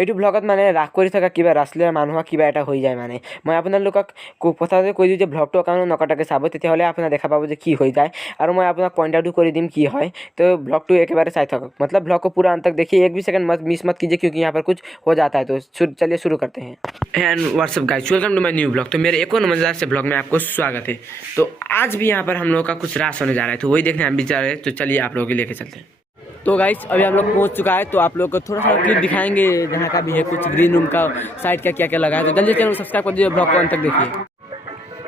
এইটো ব্লগত মানে ৰাস কৰি থকা কিবা ৰাজলীলাৰ মানুহক কিবা এটা হৈ যায় মানে মই আপোনালোকক কথাটো কৈ দিওঁ যে ব্লগটো অকণমান নকটাকৈ চাব তেতিয়াহ'লে আপোনাৰ দেখা পাব যে কি হৈ যায় আৰু মই আপোনাক পইণ্ট আউট কৰি দিম কি হয় তো ब्लॉग एकेबारे चाहे थक मतलब ब्लॉग को पूरा अंत तक देखिए, एक भी सेकंड मत मिस मत कीजिए क्योंकि यहाँ पर कुछ हो जाता है। तो चलिए शुरू करते हैं। And what's up guys, welcome to my new blog. तो मेरे एक और मजेदार से ब्लॉग में आपको स्वागत है। तो आज भी यहाँ पर हम लोगों का कुछ रास होने जा रहा है, तो वही देखने हम भी जा रहे हैं। तो चलिए आप लोगों को लेके चलते हैं। तो गाइस अभी हम लोग पहुँच चुका है, तो आप लोग को थोड़ा सा क्लिप दिखाएंगे जहाँ का भी है, कुछ ग्रीन रूम का साइड का क्या क्या लगा है। तो जल्दी चैनल सब्सक्राइब कर दीजिए, ब्लॉग को अंत तक देखिए।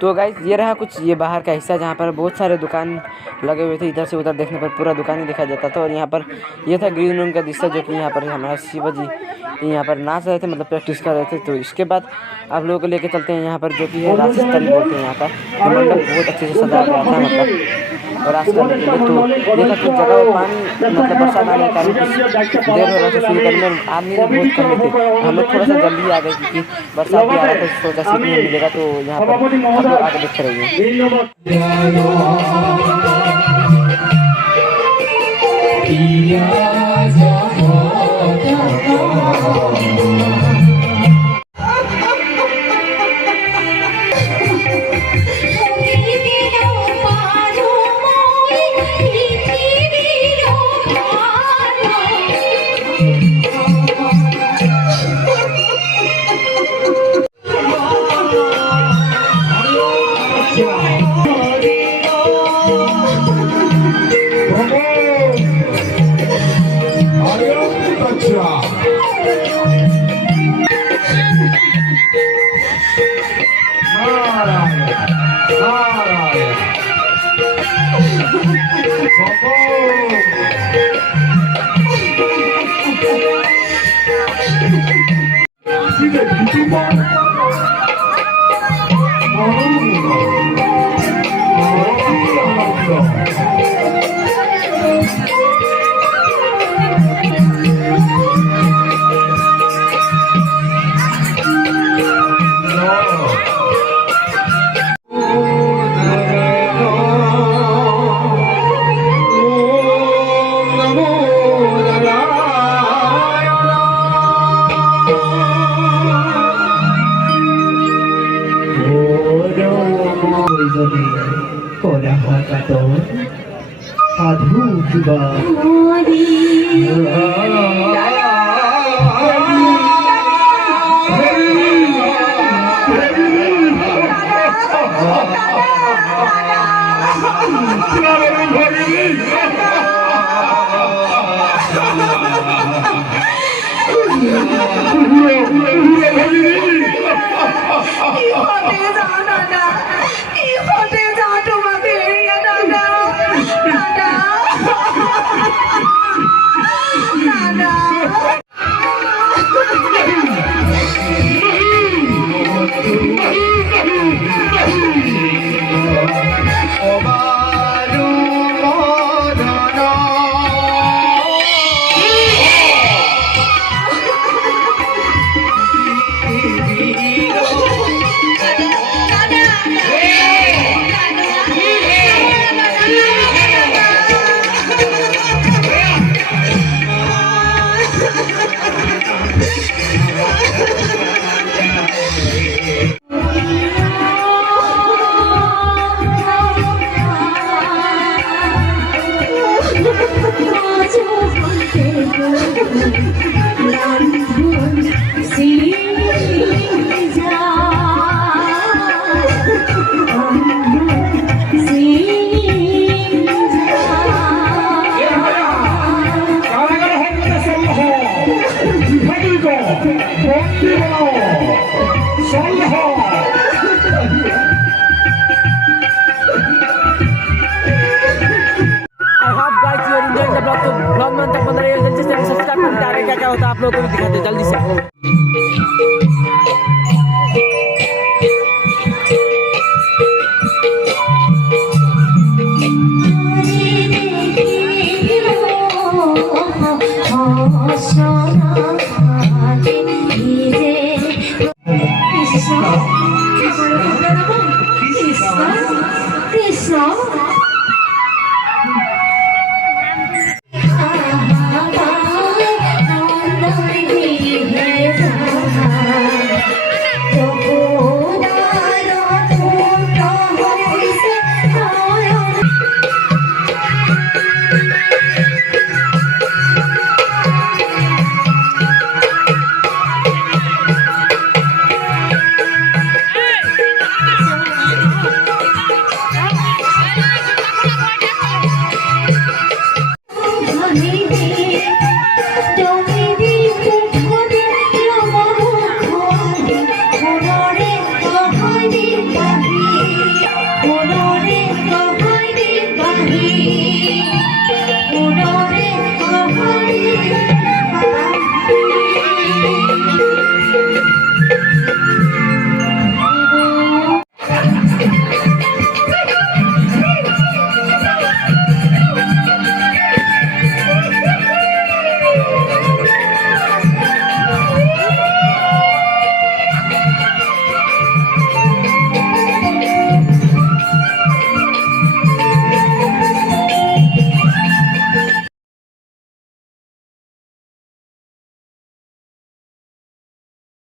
तो गाइस ये रहा कुछ ये बाहर का हिस्सा जहाँ पर बहुत सारे दुकान लगे हुए थे। इधर से उधर देखने पर पूरा दुकान ही दिखाई देता था। और यहाँ पर ये था ग्रीन रूम का दृश्य, जो कि यहाँ पर हमारा शिवाजी यहाँ पर नाच रहे थे, मतलब प्रैक्टिस कर रहे थे। तो इसके बाद आप लोगों को लेके चलते हैं यहाँ पर, जो कि है राजस्थानी बोलते हैं यहाँ का। तो मंडप बहुत अच्छे से सजाया गया था, मतलब और रास करने के लिए। तो ये था कुछ जगह पानी मतलब बरसात आने के कारण कुछ देर हो रहा था शुरू करने में, आदमी बहुत कम थे। हम लोग थोड़ा सा जल्दी आ गए क्योंकि बरसात भी आ रहा था, सोचा सीखने मिलेगा। तो यहाँ पर आप लोग आगे देखते रहिए। ब्लॉग में तक बंद रहिए, जल्दी से सब्सक्राइब करके आगे क्या क्या होता है आप लोगों को भी दिखाते हैं जल्दी से। সোনা